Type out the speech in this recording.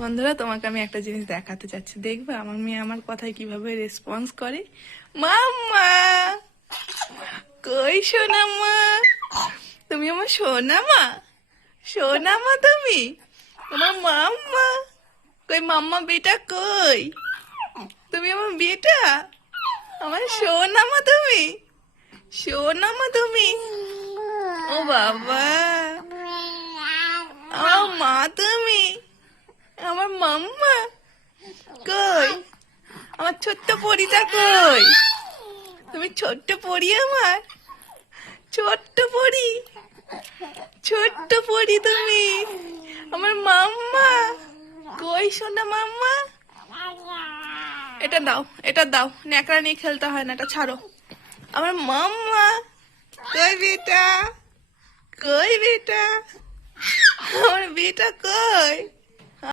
বন্ধুরা, তোমাকে আমি একটা জিনিস দেখাতে চাচ্ছি, দেখবে আমার মেয়ে আমার কথায় কিভাবে রেসপন্স করে। মাম্মা, কই সোনামা? তুমি আমার সোনামা? সোনামা তুমি আমার মাম্মা? কই মাম্মা বেটা কই? তুমি আমার বেটা, আমার সোনামা তুমি, সোনামা তুমি। ও বাবা, আমার মা তুমি, আমার মাম্মা কই? আমার ছোট্ট পরিটা কই? তুমি ছোট্ট পরি, আমার ছোট্ট পরি, ছোট্ট পরি তুমি, আমার মাম্মা কই সোনা মাম্মা? এটা দাও, এটা দাও, ন্যাকড়া নিয়ে খেলতে হয় না, এটা ছাড়ো। আমার মাম্মা কই বেটা, কই বেটা, আমার বেটা কই?